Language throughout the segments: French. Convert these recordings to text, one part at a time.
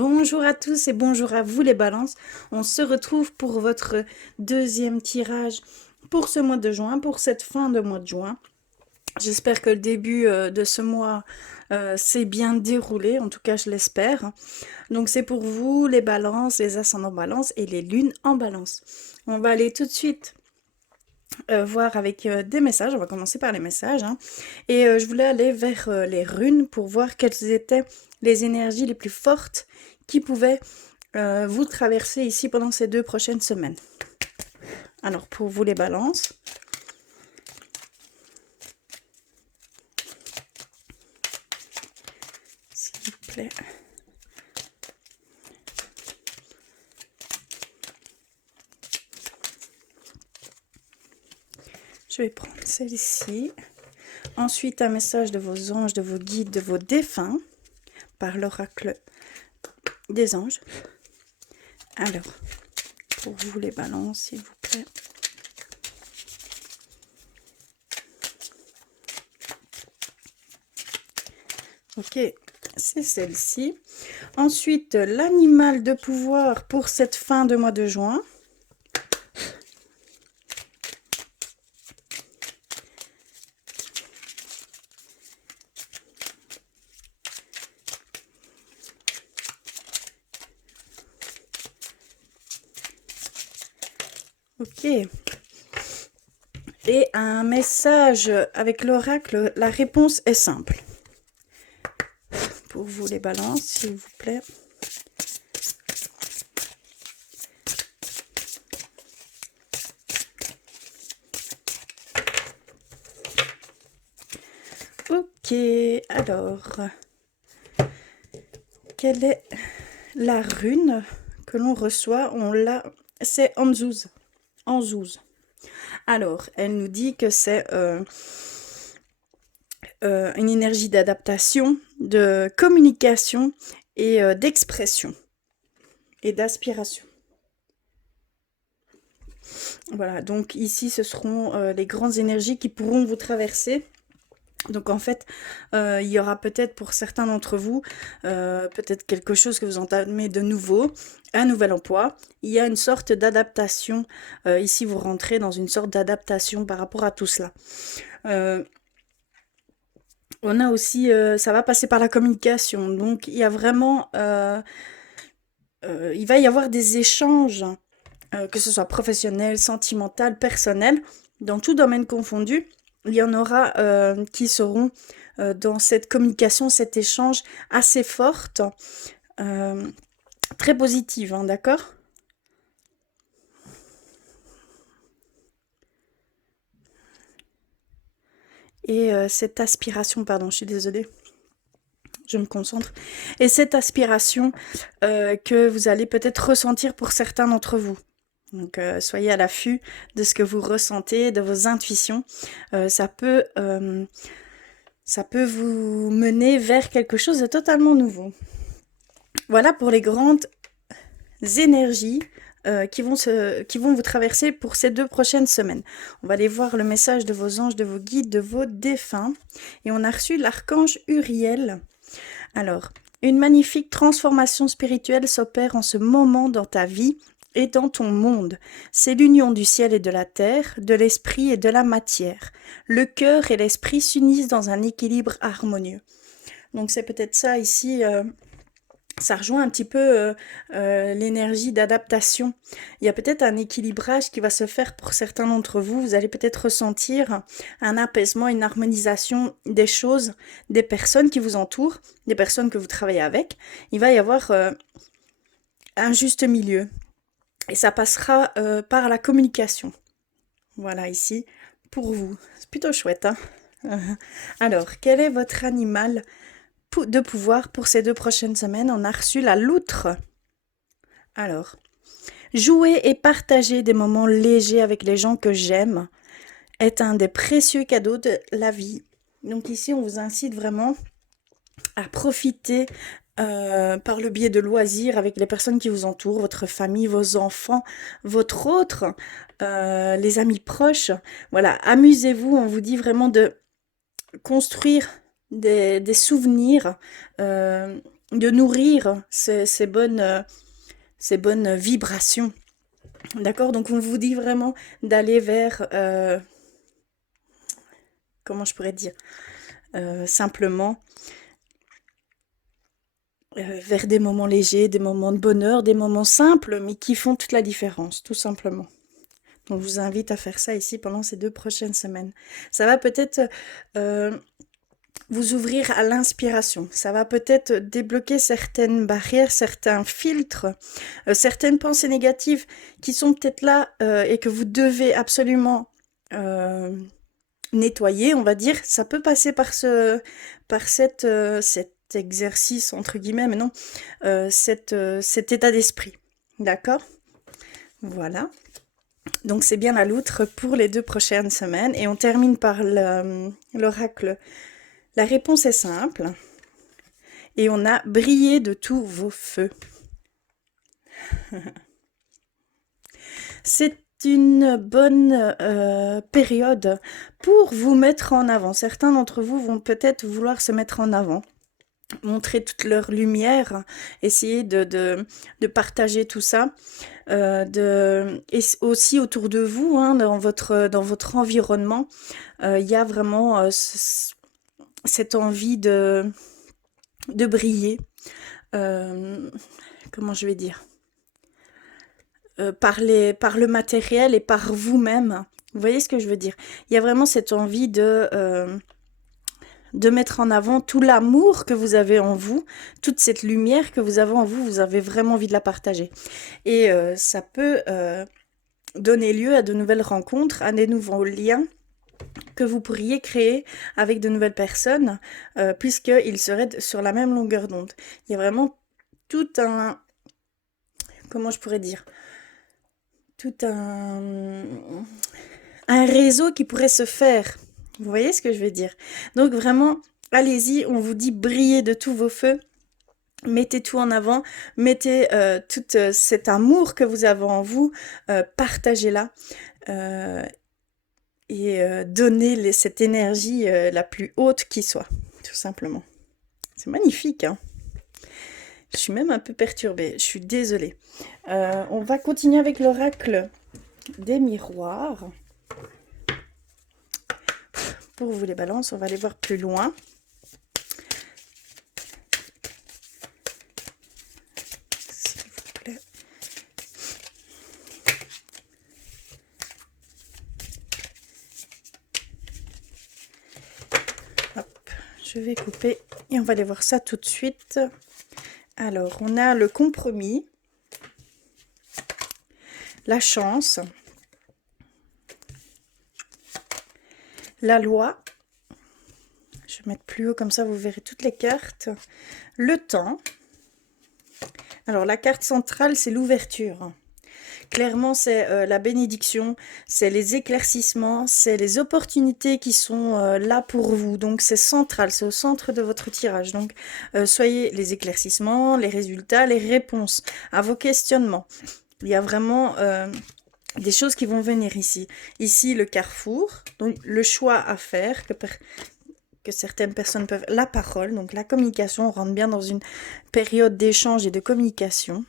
Bonjour à tous et bonjour à vous les balances. On se retrouve pour votre deuxième tirage pour ce mois de juin, pour cette fin de mois de juin. J'espère que le début de ce mois s'est bien déroulé, en tout cas je l'espère. Donc c'est pour vous les balances, les ascendants balance et les lunes en balance. On va aller tout de suite voir avec des messages, on va commencer par les messages. Et je voulais aller vers les runes pour voir quelles étaient les énergies les plus fortes qui pouvaient vous traverser ici pendant ces 2 prochaines semaines. Alors pour vous les balances, s'il vous plaît. Je vais prendre celle-ci. Ensuite, un message de vos anges, de vos guides, de vos défunts, par l'oracle des anges. Alors, pour vous les balances, s'il vous plaît. Ok, c'est celle-ci. Ensuite, l'animal de pouvoir pour cette fin de mois de juin. Ok. Et un message avec l'oracle, la réponse est simple. Pour vous les balances, s'il vous plaît. Ok, alors, quelle est la rune que l'on reçoit? On l'a, c'est Anzouz. Anzouz. Alors, elle nous dit que c'est une énergie d'adaptation, de communication et d'expression et d'aspiration. Voilà, donc ici, ce seront les grandes énergies qui pourront vous traverser. Donc en fait, il y aura peut-être pour certains d'entre vous, peut-être quelque chose que vous entamez de nouveau, un nouvel emploi. Il y a une sorte d'adaptation. Ici, vous rentrez dans une sorte d'adaptation par rapport à tout cela. On a aussi, ça va passer par la communication. Donc il y a vraiment, il va y avoir des échanges, que ce soit professionnel, sentimental, personnel, dans tout domaine confondu. Il y en aura qui seront dans cette communication, cet échange assez forte, très positive, hein, d'accord? Et cette aspiration, pardon, je suis désolée, je me concentre. Et cette aspiration que vous allez peut-être ressentir pour certains d'entre vous. Donc soyez à l'affût de ce que vous ressentez, de vos intuitions. Ça peut vous mener vers quelque chose de totalement nouveau. Voilà pour les grandes énergies qui vont vous traverser pour ces 2 prochaines semaines. On va aller voir le message de vos anges, de vos guides, de vos défunts. Et on a reçu l'archange Uriel. Alors, une magnifique transformation spirituelle s'opère en ce moment dans ta vie et dans ton monde. C'est l'union du ciel et de la terre, de l'esprit et de la matière. Le cœur et l'esprit s'unissent dans un équilibre harmonieux. Donc c'est peut-être ça ici, ça rejoint un petit peu l'énergie d'adaptation. Il y a peut-être un équilibrage qui va se faire pour certains d'entre vous. Vous allez peut-être ressentir un apaisement, une harmonisation des choses, des personnes qui vous entourent, des personnes que vous travaillez avec. Il va y avoir un juste milieu. Et ça passera par la communication. Voilà ici, pour vous. C'est plutôt chouette, hein? Alors, quel est votre animal de pouvoir pour ces 2 prochaines semaines? On a reçu la loutre. Alors, jouer et partager des moments légers avec les gens que j'aime est un des précieux cadeaux de la vie. Donc ici, on vous incite vraiment à profiter par le biais de loisirs avec les personnes qui vous entourent, votre famille, vos enfants, votre autre, les amis proches. Voilà, amusez-vous, on vous dit vraiment de construire des souvenirs de nourrir ces bonnes vibrations. D'accord? Donc on vous dit vraiment d'aller vers, comment je pourrais dire? Simplement, vers des moments légers, des moments de bonheur, des moments simples, mais qui font toute la différence, tout simplement. Donc je vous invite à faire ça ici pendant ces 2 prochaines semaines. Ça va peut-être, vous ouvrir à l'inspiration. Ça va peut-être débloquer certaines barrières, certains filtres, certaines pensées négatives qui sont peut-être là, et que vous devez absolument, nettoyer, on va dire. Ça peut passer par cet exercice entre guillemets, mais non, cet état d'esprit. D'accord? Voilà. Donc c'est bien la loutre pour les 2 prochaines semaines et on termine par l'oracle. La réponse est simple et on a brillé de tous vos feux. C'est une bonne période pour vous mettre en avant. Certains d'entre vous vont peut-être vouloir se mettre en avant, montrer toute leur lumière, essayer de partager tout ça. Et aussi autour de vous, hein, dans votre environnement, il y a vraiment cette envie de briller. Comment je vais dire? Par le matériel et par vous-même. Vous voyez ce que je veux dire? Il y a vraiment cette envie de mettre en avant tout l'amour que vous avez en vous, toute cette lumière que vous avez en vous, vous avez vraiment envie de la partager. Et ça peut donner lieu à de nouvelles rencontres, à des nouveaux liens que vous pourriez créer avec de nouvelles personnes, puisqu'ils seraient sur la même longueur d'onde. Il y a vraiment tout un... Comment je pourrais dire? Tout un réseau qui pourrait se faire. Vous voyez ce que je veux dire? Donc vraiment, allez-y, on vous dit brillez de tous vos feux. Mettez tout en avant, mettez tout cet amour que vous avez en vous, partagez-la et donnez cette énergie la plus haute qui soit, tout simplement. C'est magnifique, hein? Je suis même un peu perturbée, je suis désolée. On va continuer avec l'oracle des miroirs. Pour vous les balances, on va aller voir plus loin. S'il vous plaît. Hop, je vais couper et on va aller voir ça tout de suite. Alors, on a le compromis, la chance, la loi. Je vais mettre plus haut, comme ça vous verrez toutes les cartes. Le temps. Alors, la carte centrale, c'est l'ouverture. Clairement, c'est la bénédiction, c'est les éclaircissements, c'est les opportunités qui sont là pour vous. Donc, c'est central, c'est au centre de votre tirage. Donc, soyez les éclaircissements, les résultats, les réponses à vos questionnements. Il y a vraiment des choses qui vont venir ici. Ici, le carrefour, donc le choix à faire que certaines personnes peuvent... La parole, donc la communication, on rentre bien dans une période d'échange et de communication.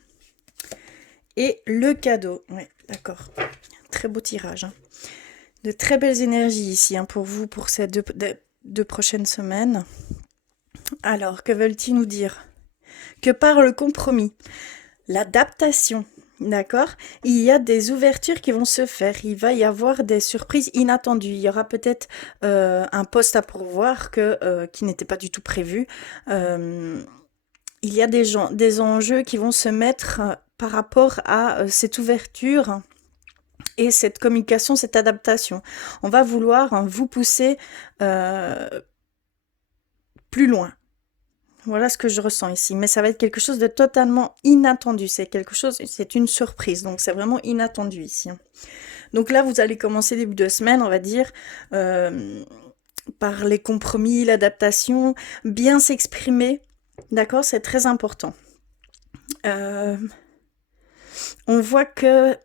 Et le cadeau, oui, d'accord. Très beau tirage. Hein. De très belles énergies ici hein, pour vous, pour ces deux prochaines semaines. Alors, que veulent-ils nous dire? Que par le compromis, l'adaptation, d'accord? Il y a des ouvertures qui vont se faire. Il va y avoir des surprises inattendues. Il y aura peut-être un poste à pourvoir qui n'était pas du tout prévu. Il y a des enjeux qui vont se mettre par rapport à cette ouverture et cette communication, cette adaptation. On va vouloir vous pousser plus loin. Voilà ce que je ressens ici. Mais ça va être quelque chose de totalement inattendu. C'est une surprise. Donc c'est vraiment inattendu ici. Donc là, vous allez commencer début de semaine, on va dire, par les compromis, l'adaptation, bien s'exprimer. D'accord, c'est très important. On voit que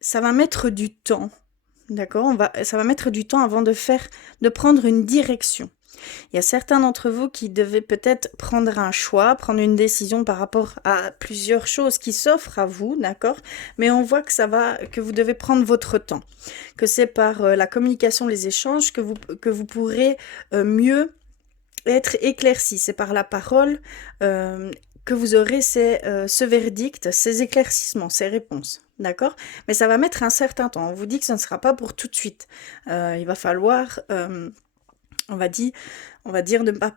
ça va mettre du temps, d'accord? Ça va mettre du temps avant de prendre une direction. Il y a certains d'entre vous qui devaient peut-être prendre un choix, prendre une décision par rapport à plusieurs choses qui s'offrent à vous, d'accord? Mais on voit que que vous devez prendre votre temps, que c'est par la communication, les échanges que vous pourrez mieux être éclairci. C'est par la parole que vous aurez ce verdict, ces éclaircissements, ces réponses. D'accord? Mais ça va mettre un certain temps. On vous dit que ce ne sera pas pour tout de suite. Il va falloir, on va dire, ne pas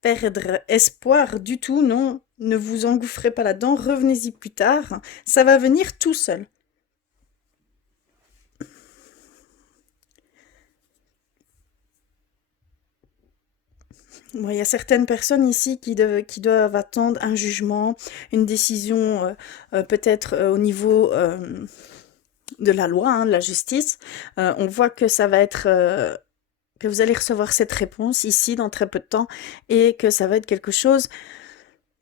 perdre espoir du tout. Non, ne vous engouffrez pas là-dedans. Revenez-y plus tard. Ça va venir tout seul. Bon, il y a certaines personnes ici qui doivent attendre un jugement, une décision, peut-être au niveau de la loi, hein, de la justice. On voit que ça va être, que vous allez recevoir cette réponse ici dans très peu de temps et que ça va être quelque chose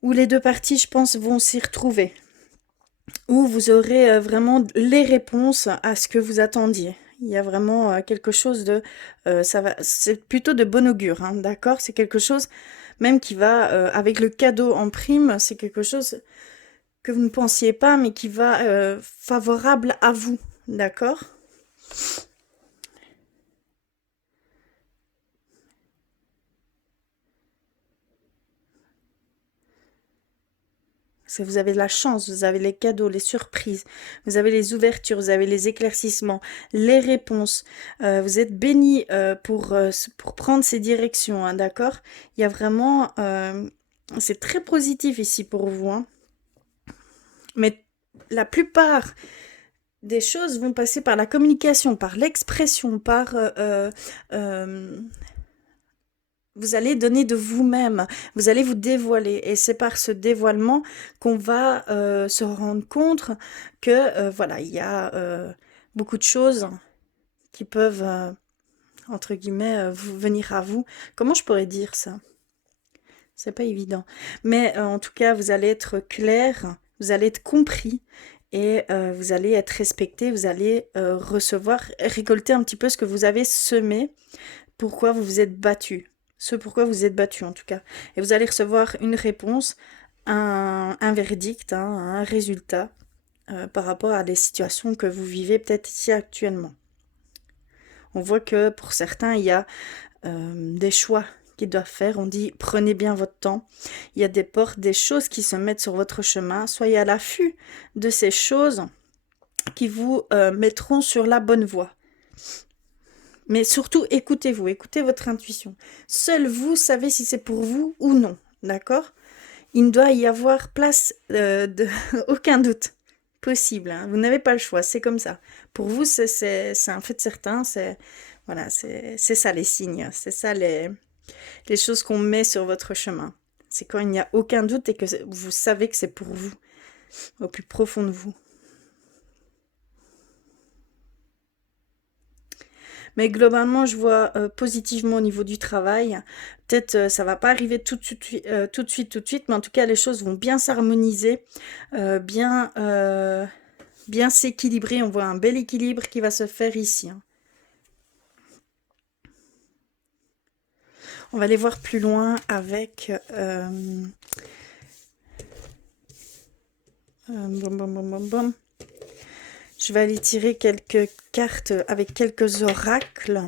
où les deux parties, je pense, vont s'y retrouver. Où vous aurez vraiment les réponses à ce que vous attendiez. Il y a vraiment quelque chose de... c'est plutôt de bon augure, hein, d'accord? C'est quelque chose même qui va, avec le cadeau en prime, c'est quelque chose que vous ne pensiez pas, mais qui va favorable à vous, d'accord? Parce que vous avez la chance, vous avez les cadeaux, les surprises, vous avez les ouvertures, vous avez les éclaircissements, les réponses. Vous êtes bénis pour prendre ces directions, hein, d'accord? Il y a vraiment... c'est très positif ici pour vous, hein. Mais la plupart des choses vont passer par la communication, par l'expression, par... vous allez donner de vous-même, vous allez vous dévoiler. Et c'est par ce dévoilement qu'on va se rendre compte que, voilà, il y a beaucoup de choses qui peuvent, entre guillemets, venir à vous. Comment je pourrais dire ça? C'est pas évident. Mais en tout cas, vous allez être clair, vous allez être compris et vous allez être respecté, vous allez recevoir, récolter un petit peu ce que vous avez semé, pourquoi vous vous êtes battu. Ce pourquoi vous êtes battu en tout cas. Et vous allez recevoir une réponse, un verdict, hein, un résultat par rapport à des situations que vous vivez peut-être ici actuellement. On voit que pour certains, il y a des choix qu'ils doivent faire. On dit prenez bien votre temps. Il y a des portes, des choses qui se mettent sur votre chemin. Soyez à l'affût de ces choses qui vous mettront sur la bonne voie. Mais surtout, écoutez-vous, écoutez votre intuition. Seul vous savez si c'est pour vous ou non, d'accord? Il ne doit y avoir place de aucun doute possible, hein. Vous n'avez pas le choix, c'est comme ça. Pour vous, c'est un fait certain, c'est voilà, c'est ça les signes, c'est ça les choses qu'on met sur votre chemin. C'est quand il n'y a aucun doute et que vous savez que c'est pour vous, au plus profond de vous. Mais globalement, je vois positivement au niveau du travail. Peut-être ça va pas arriver tout de suite, tout de suite, mais en tout cas, les choses vont bien s'harmoniser, bien, bien s'équilibrer. On voit un bel équilibre qui va se faire ici, hein. On va aller voir plus loin avec... bom, bom, bom, bom, bom. Je vais aller tirer quelques cartes avec quelques oracles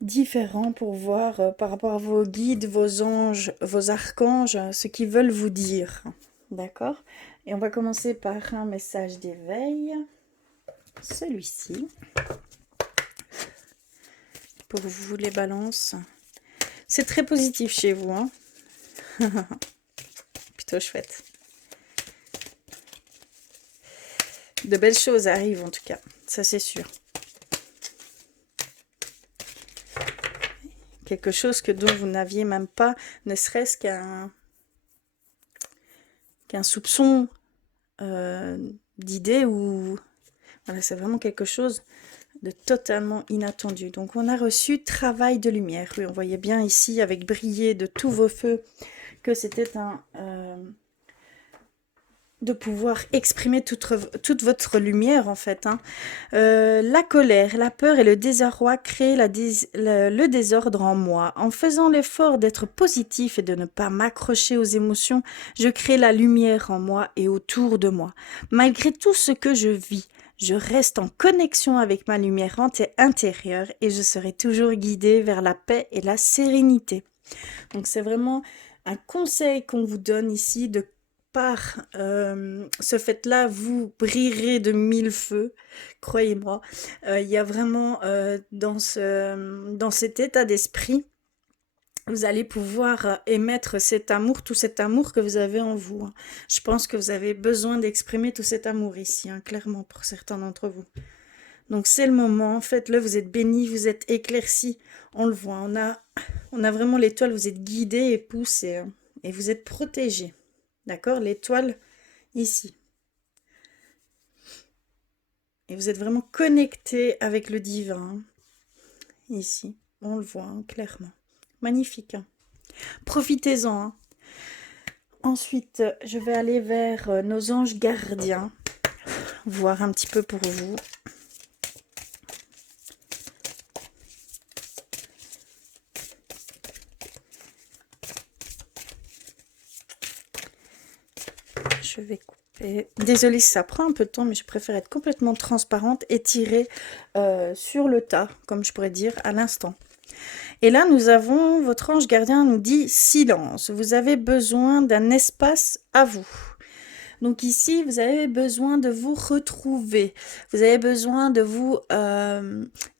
différents pour voir par rapport à vos guides, vos anges, vos archanges, ce qu'ils veulent vous dire. D'accord? Et on va commencer par un message d'éveil. Celui-ci. Pour vous les balances. C'est très positif chez vous, hein? Plutôt chouette. De belles choses arrivent en tout cas, ça c'est sûr. Quelque chose dont vous n'aviez même pas, ne serait-ce qu'un soupçon d'idée ou... Voilà, c'est vraiment quelque chose de totalement inattendu. Donc on a reçu travail de lumière. Oui, on voyait bien ici avec briller de tous vos feux que c'était de pouvoir exprimer toute votre lumière en fait, hein. La colère, la peur et le désarroi créent le désordre en moi. En faisant l'effort d'être positif et de ne pas m'accrocher aux émotions, je crée la lumière en moi et autour de moi. Malgré tout ce que je vis, je reste en connexion avec ma lumière intérieure et je serai toujours guidée vers la paix et la sérénité. Donc c'est vraiment un conseil qu'on vous donne ici de par ce fait-là, vous brillerez de mille feux, croyez-moi. Il y a vraiment dans cet état d'esprit, vous allez pouvoir émettre cet amour, tout cet amour que vous avez en vous, hein. Je pense que vous avez besoin d'exprimer tout cet amour ici, hein, clairement, pour certains d'entre vous. Donc c'est le moment, faites-le, vous êtes bénis, vous êtes éclaircis, on le voit, on a vraiment l'étoile, vous êtes guidés et poussés, hein, et vous êtes protégés. D'accord? L'étoile ici. Et vous êtes vraiment connectés avec le divin, hein, ici. On le voit, hein, clairement. Magnifique, hein. Profitez-en, hein. Ensuite, je vais aller vers nos anges gardiens, voir un petit peu pour vous. Je vais couper. Désolée si ça prend un peu de temps, mais je préfère être complètement transparente et tirer sur le tas, comme je pourrais dire, à l'instant. Et là, nous avons, votre ange gardien nous dit silence. Vous avez besoin d'un espace à vous. Donc ici, vous avez besoin de vous retrouver. Vous avez besoin de vous,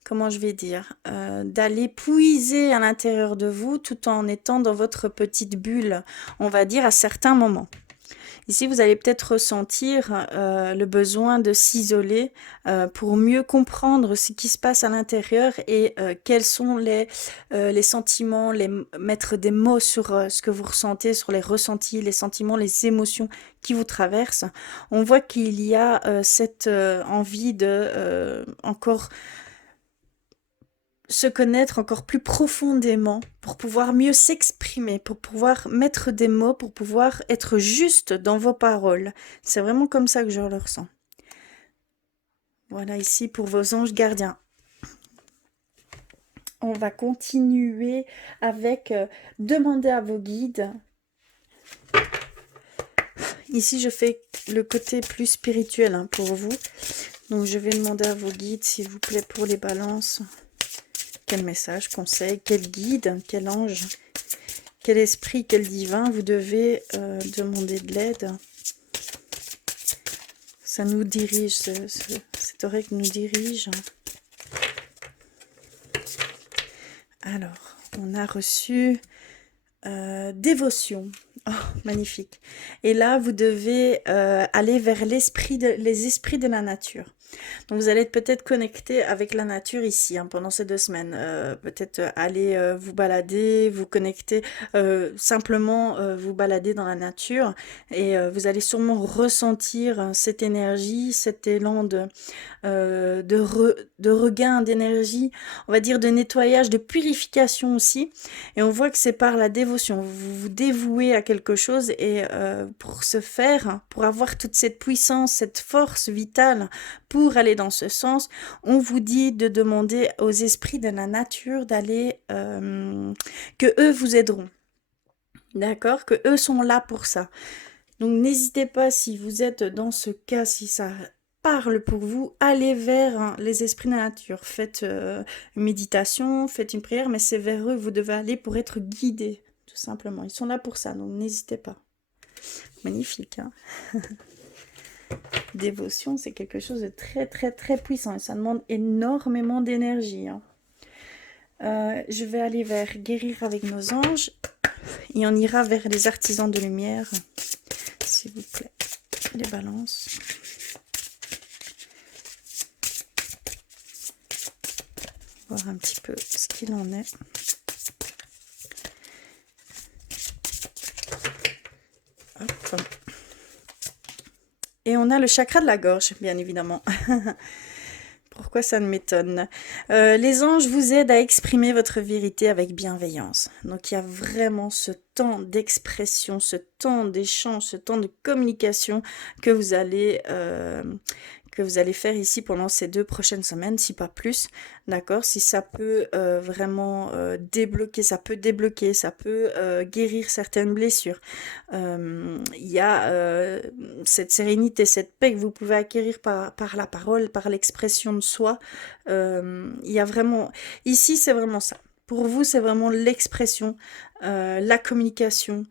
comment je vais dire, d'aller puiser à l'intérieur de vous tout en étant dans votre petite bulle, on va dire, à certains moments. Ici, vous allez peut-être ressentir le besoin de s'isoler pour mieux comprendre ce qui se passe à l'intérieur et quels sont les sentiments, mettre des mots sur ce que vous ressentez, sur les ressentis, les sentiments, les émotions qui vous traversent. On voit qu'il y a cette envie de encore se connaître encore plus profondément pour pouvoir mieux s'exprimer, pour pouvoir mettre des mots, pour pouvoir être juste dans vos paroles. C'est vraiment comme ça que je le ressens. Voilà ici pour vos anges gardiens. On va continuer avec demander à vos guides. Ici, je fais le côté plus spirituel hein, pour vous. Donc, je vais demander à vos guides, s'il vous plaît, pour les balances. Quel message, conseil, quel guide, quel ange, quel esprit, quel divin vous devez demander de l'aide. Ça nous dirige, cet oreille nous dirige. Alors, on a reçu dévotion. Oh, magnifique. Et là, vous devez aller vers les esprits de la nature. Donc vous allez être peut-être connecté avec la nature ici hein, pendant ces 2 semaines. Peut-être aller vous balader, vous connecter, simplement vous balader dans la nature et vous allez sûrement ressentir cette énergie, cet élan de regain d'énergie, on va dire de nettoyage, de purification aussi. Et on voit que c'est par la dévotion. Vous vous dévouez à quelque chose et pour ce faire, pour avoir toute cette puissance, cette force vitale, pour aller dans ce sens, on vous dit de demander aux esprits de la nature d'aller, que eux vous aideront. D'accord? Que eux sont là pour ça. Donc n'hésitez pas si vous êtes dans ce cas, si ça parle pour vous, allez vers hein, les esprits de la nature. Faites une méditation, faites une prière, mais c'est vers eux que vous devez aller pour être guidé, tout simplement. Ils sont là pour ça, donc n'hésitez pas. Magnifique, hein. Dévotion, c'est quelque chose de très très très puissant et ça demande énormément d'énergie, hein. Je vais aller vers guérir avec nos anges et on ira vers les artisans de lumière, s'il vous plaît, les balances. Voir un petit peu ce qu'il en est. Hop. Et on a le chakra de la gorge, bien évidemment. pourquoi ça ne m'étonne. Les anges vous aident à exprimer votre vérité avec bienveillance. Donc il y a vraiment ce temps d'expression, ce temps d'échange, ce temps de communication que vous allez, que vous allez faire ici pendant ces 2 prochaines semaines, si pas plus, d'accord? Si ça peut vraiment débloquer, ça peut guérir certaines blessures. Il y a cette sérénité, cette paix que vous pouvez acquérir par la parole, par l'expression de soi. Il y a vraiment... Ici, c'est vraiment ça. Pour vous, c'est vraiment l'expression, la communication,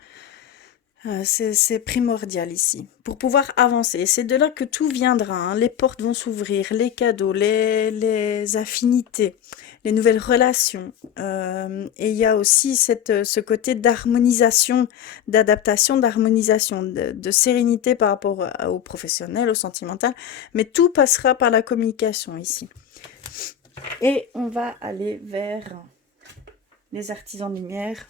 c'est primordial ici, pour pouvoir avancer. C'est de là que tout viendra, hein. Les portes vont s'ouvrir, les cadeaux, les affinités, les nouvelles relations. Et il y a aussi ce côté d'harmonisation, d'adaptation, d'harmonisation, de sérénité par rapport au professionnel, au sentimental. Mais tout passera par la communication ici. Et on va aller vers les artisans de lumière.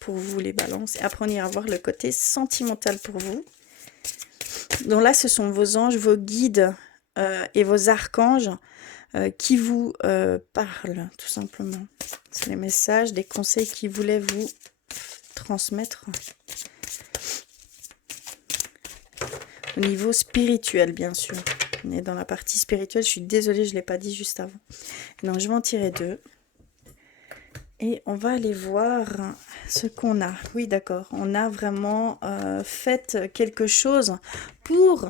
Pour vous les balances. Et après, on ira voir le côté sentimental pour vous. Donc là, ce sont vos anges, vos guides et vos archanges qui vous parlent, tout simplement. C'est les messages, des conseils qu'ils voulaient vous transmettre. Au niveau spirituel, bien sûr. On est dans la partie spirituelle. Je suis désolée, je ne l'ai pas dit juste avant. Donc, je vais en tirer 2. Et on va aller voir ce qu'on a. Oui, d'accord. On a vraiment fait quelque chose pour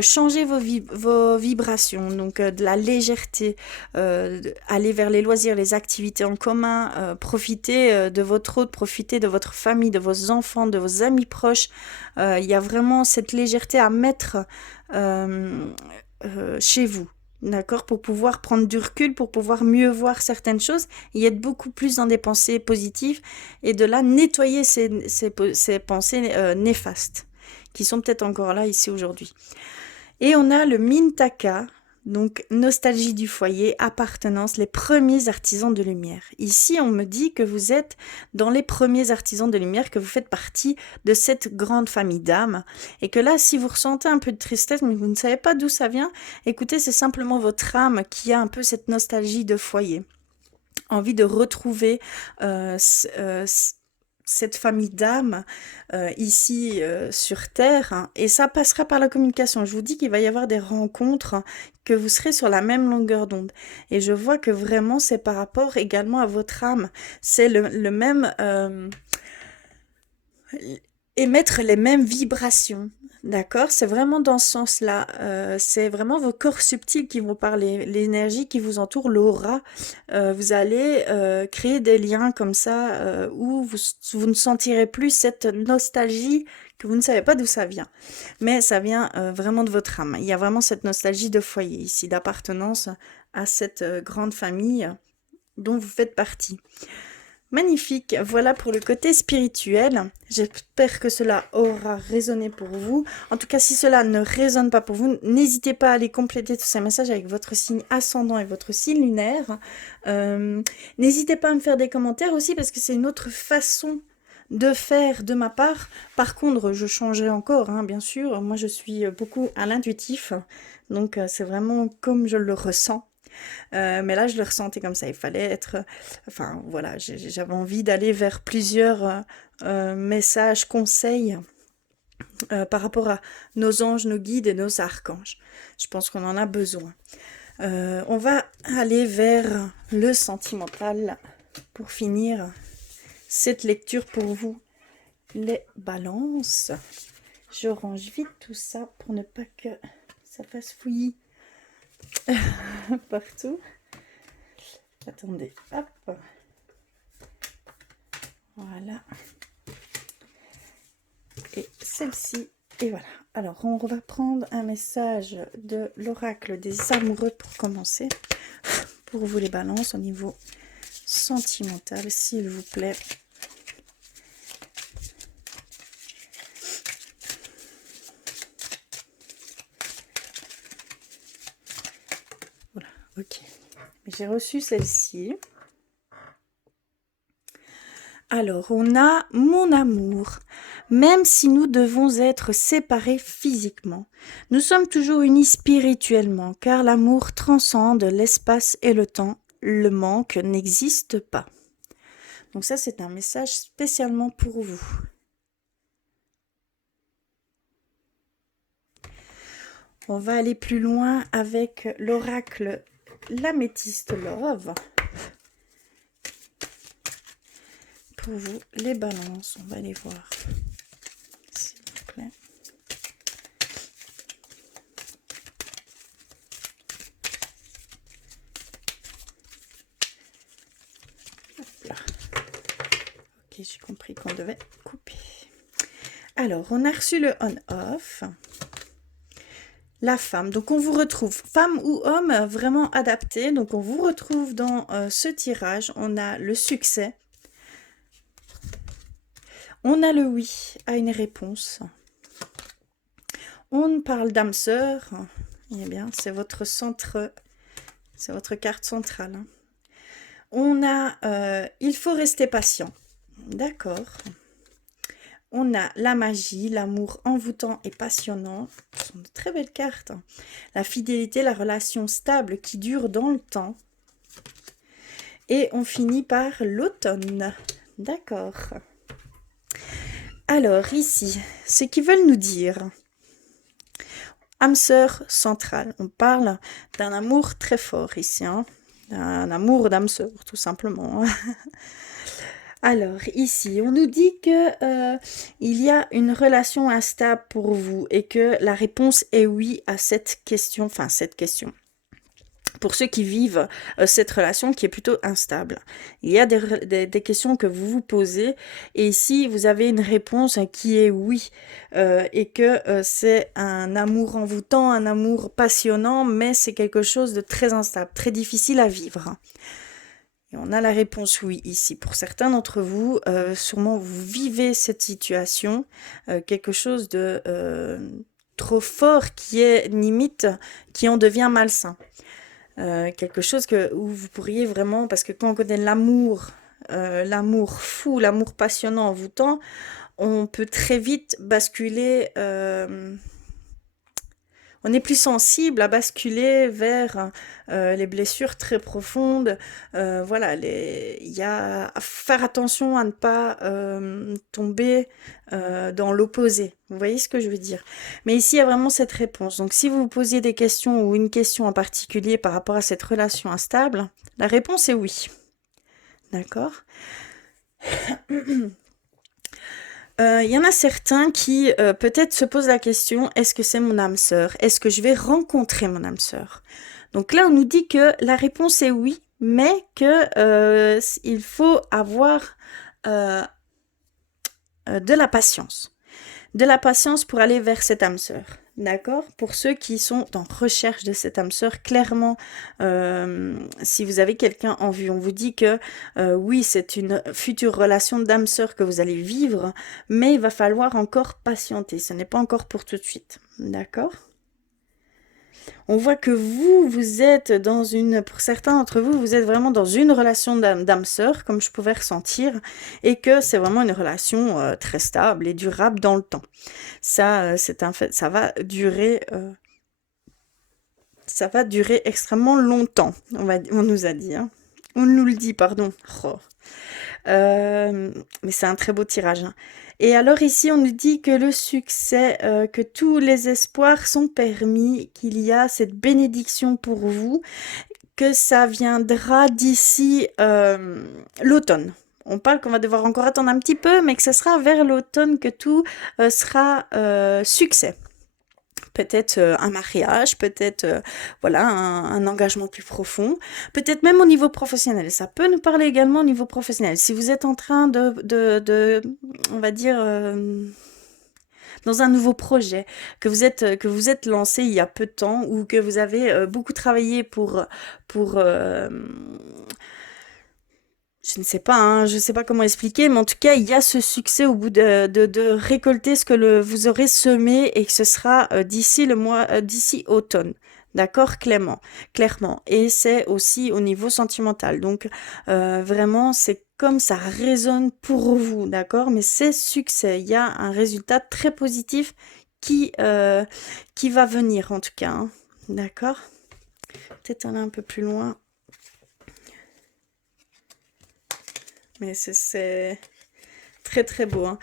changer vos vibrations. Donc, de la légèreté, aller vers les loisirs, les activités en commun, profiter de votre hôte, profiter de votre famille, de vos enfants, de vos amis proches. Il y a vraiment cette légèreté à mettre chez vous. D'accord, pour pouvoir prendre du recul, pour pouvoir mieux voir certaines choses et être beaucoup plus dans des pensées positives et de là nettoyer ces pensées néfastes qui sont peut-être encore là ici aujourd'hui. Et on a le Mintaka, donc nostalgie du foyer, appartenance, les premiers artisans de lumière. Ici, on me dit que vous êtes dans les premiers artisans de lumière, que vous faites partie de cette grande famille d'âmes. Et que là, si vous ressentez un peu de tristesse, mais vous ne savez pas d'où ça vient, écoutez, c'est simplement votre âme qui a un peu cette nostalgie de foyer. Envie de retrouver cette famille d'âmes ici sur Terre, hein, et ça passera par la communication. Je vous dis qu'il va y avoir des rencontres, hein, que vous serez sur la même longueur d'onde. Et je vois que vraiment c'est par rapport également à votre âme. C'est le même... émettre les mêmes vibrations. D'accord? C'est vraiment dans ce sens-là. C'est vraiment vos corps subtils qui vont parler, l'énergie qui vous entoure, l'aura. Vous allez créer des liens comme ça où vous ne sentirez plus cette nostalgie que vous ne savez pas d'où ça vient. Mais ça vient vraiment de votre âme. Il y a vraiment cette nostalgie de foyer ici, d'appartenance à cette grande famille dont vous faites partie. Magnifique, voilà pour le côté spirituel. J'espère que cela aura résonné pour vous. En tout cas, si cela ne résonne pas pour vous, n'hésitez pas à aller compléter tous ces messages avec votre signe ascendant et votre signe lunaire. N'hésitez pas à me faire des commentaires aussi parce que c'est une autre façon de faire de ma part. Par contre, je changerai encore, hein, bien sûr. Moi, je suis beaucoup à l'intuitif, donc c'est vraiment comme je le ressens. Mais là, je le ressentais comme ça. Il fallait être... Enfin, voilà, j'avais envie d'aller vers plusieurs messages, conseils par rapport à nos anges, nos guides et nos archanges. Je pense qu'on en a besoin. On va aller vers le sentimental pour finir cette lecture pour vous. Les balances. Je range vite tout ça pour ne pas que ça fasse fouillis partout. Attendez, hop. Voilà. Et celle-ci. Et voilà. Alors, on va prendre un message de l'oracle des amoureux pour commencer. Pour vous les balances au niveau sentimental, s'il vous plaît. Voilà, ok. J'ai reçu celle-ci. Alors, on a mon amour. Même si nous devons être séparés physiquement, nous sommes toujours unis spirituellement, car l'amour transcende l'espace et le temps. Le manque n'existe pas. Donc ça, c'est un message spécialement pour vous. On va aller plus loin avec l'oracle l'Améthyste Love. Pour vous, les balances, on va les voir. S'il vous plaît. Hop là. Ok, j'ai compris qu'on devait couper. Alors, on a reçu le on-off. La femme, donc on vous retrouve, femme ou homme, vraiment adapté. Donc on vous retrouve dans ce tirage. On a le succès. On a le oui à une réponse. On parle d'âme sœur. Eh bien, c'est votre centre, c'est votre carte centrale. Hein. On a il faut rester patient. D'accord. On a la magie, l'amour envoûtant et passionnant. Ce sont de très belles cartes. Hein. La fidélité, la relation stable qui dure dans le temps. Et on finit par l'automne. D'accord. Alors ici, ce qu'ils veulent nous dire. Âme sœur centrale. On parle d'un amour très fort ici. Hein. Un amour d'âme sœur, tout simplement. Alors, ici, on nous dit que il y a une relation instable pour vous et que la réponse est oui à cette question, enfin cette question. Pour ceux qui vivent cette relation qui est plutôt instable. Il y a des questions que vous vous posez et ici, vous avez une réponse qui est oui et que c'est un amour envoûtant, un amour passionnant, mais c'est quelque chose de très instable, très difficile à vivre. Et on a la réponse oui ici. Pour certains d'entre vous, sûrement vous vivez cette situation, quelque chose de trop fort qui est limite, qui en devient malsain. Quelque chose où vous pourriez vraiment, parce que quand on connaît l'amour, l'amour fou, l'amour passionnant, envoûtant, on peut très vite basculer... on est plus sensible à basculer vers les blessures très profondes. Voilà, il y a à faire attention à ne pas tomber dans l'opposé. Vous voyez ce que je veux dire? Mais ici, il y a vraiment cette réponse. Donc, si vous vous posiez des questions ou une question en particulier par rapport à cette relation instable, la réponse est oui. D'accord? Il y en a certains qui peut-être se posent la question, est-ce que c'est mon âme sœur? Est-ce que je vais rencontrer mon âme sœur? Donc là, on nous dit que la réponse est oui, mais que il faut avoir de la patience. De la patience pour aller vers cette âme sœur. D'accord? Pour ceux qui sont en recherche de cette âme sœur, clairement, si vous avez quelqu'un en vue, on vous dit que oui, c'est une future relation d'âme sœur que vous allez vivre, mais il va falloir encore patienter. Ce n'est pas encore pour tout de suite. D'accord? On voit que vous êtes dans une, pour certains d'entre vous, vous êtes vraiment dans une relation d'âme sœur, comme je pouvais ressentir, et que c'est vraiment une relation très stable et durable dans le temps. Ça, c'est un fait, ça va durer extrêmement longtemps, on nous a dit, hein. On nous le dit, pardon. Oh. Mais c'est un très beau tirage. Hein. Et alors ici, on nous dit que le succès, que tous les espoirs sont permis, qu'il y a cette bénédiction pour vous, que ça viendra d'ici l'automne. On parle qu'on va devoir encore attendre un petit peu, mais que ce sera vers l'automne que tout sera succès. Peut-être un mariage, peut-être voilà un engagement plus profond, peut-être même au niveau professionnel. Ça peut nous parler également au niveau professionnel. Si vous êtes en train de on va dire, dans un nouveau projet, que vous êtes lancé il y a peu de temps ou que vous avez beaucoup travaillé pour je ne sais pas, hein, je ne sais pas comment expliquer, mais en tout cas, il y a ce succès au bout de récolter ce que vous aurez semé et que ce sera d'ici automne. D'accord, clairement. Et c'est aussi au niveau sentimental. Donc, vraiment, c'est comme ça résonne pour vous, d'accord? Mais c'est succès. Il y a un résultat très positif qui va venir, en tout cas, hein. D'accord? Peut-être aller un peu plus loin. Mais c'est très très beau, hein.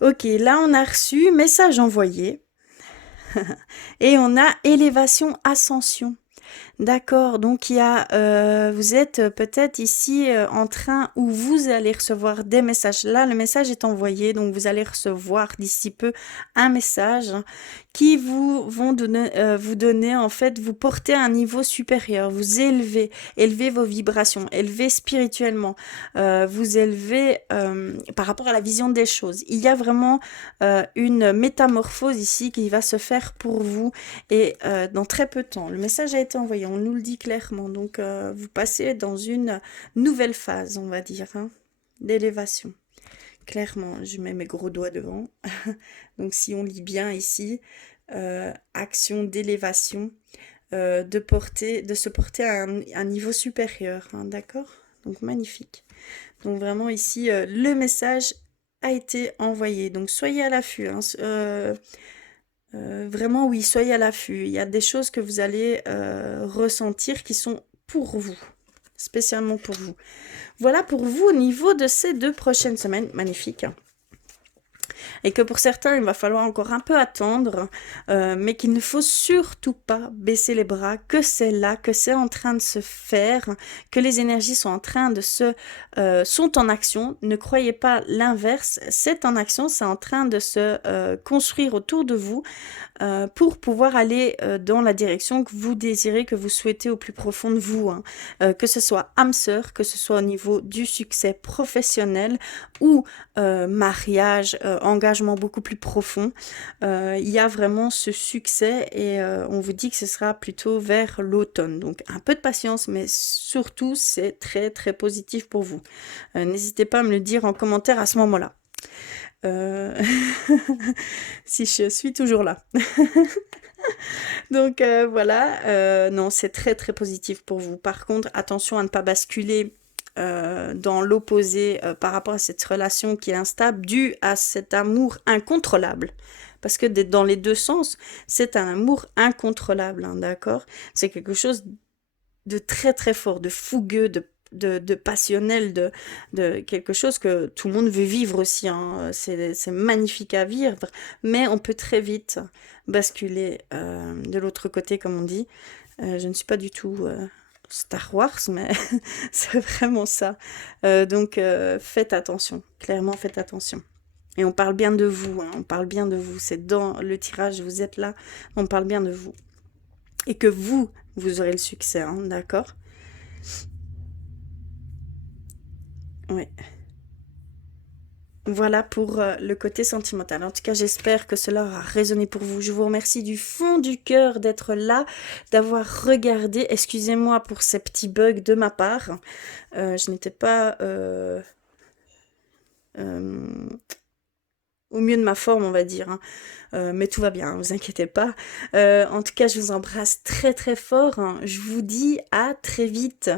Ok, là on a reçu message envoyé et on a élévation ascension. D'accord, donc il y a, vous êtes peut-être ici en train où vous allez recevoir des messages. Là, le message est envoyé, donc vous allez recevoir d'ici peu un message qui vous donner en fait, vous porter à un niveau supérieur, vous élever vos vibrations, élever spirituellement, vous élever par rapport à la vision des choses. Il y a vraiment une métamorphose ici qui va se faire pour vous et dans très peu de temps. Le message a été envoyé, on nous le dit clairement. Donc, vous passez dans une nouvelle phase, on va dire, hein, d'élévation. Clairement, je mets mes gros doigts devant. Donc, si on lit bien ici, action d'élévation, de se porter à un niveau supérieur, hein, d'accord? Donc, magnifique. Donc, vraiment ici, le message a été envoyé. Donc, soyez à l'affût, hein, vraiment, oui, soyez à l'affût. Il y a des choses que vous allez ressentir qui sont pour vous, spécialement pour vous. Voilà pour vous au niveau de ces 2 prochaines semaines. Magnifique. Et que pour certains, il va falloir encore un peu attendre, mais qu'il ne faut surtout pas baisser les bras, que c'est là, que c'est en train de se faire, que les énergies sont en train de sont en action. Ne croyez pas l'inverse, c'est en action, c'est en train de se construire autour de vous. Pour pouvoir aller dans la direction que vous désirez, que vous souhaitez au plus profond de vous, hein. Que ce soit âme sœur, que ce soit au niveau du succès professionnel ou mariage, engagement beaucoup plus profond. Il y a vraiment ce succès et on vous dit que ce sera plutôt vers l'automne. Donc un peu de patience, mais surtout c'est très très positif pour vous. N'hésitez pas à me le dire en commentaire à ce moment-là. Si je suis toujours là. Donc voilà, non, c'est très très positif pour vous. Par contre, attention à ne pas basculer dans l'opposé par rapport à cette relation qui est instable due à cet amour incontrôlable. Parce que dans les deux sens, c'est un amour incontrôlable, hein, d'accord? C'est quelque chose de très très fort, de fougueux, de passionnel, de quelque chose que tout le monde veut vivre aussi, hein. C'est magnifique à vivre, mais on peut très vite basculer de l'autre côté, comme on dit. Je ne suis pas du tout Star Wars, mais c'est vraiment ça. Donc faites attention, clairement faites attention. Et on parle bien de vous, hein, on parle bien de vous. C'est dans le tirage, vous êtes là, on parle bien de vous. Et que vous aurez le succès, hein, d'accord? Oui. Voilà pour le côté sentimental. En tout cas, j'espère que cela aura résonné pour vous. Je vous remercie du fond du cœur d'être là, d'avoir regardé. Excusez-moi pour ces petits bugs de ma part. Je n'étais pas euh, au mieux de ma forme, on va dire, hein. Mais tout va bien, ne vous inquiétez pas. En tout cas, je vous embrasse très très fort, hein. Je vous dis à très vite.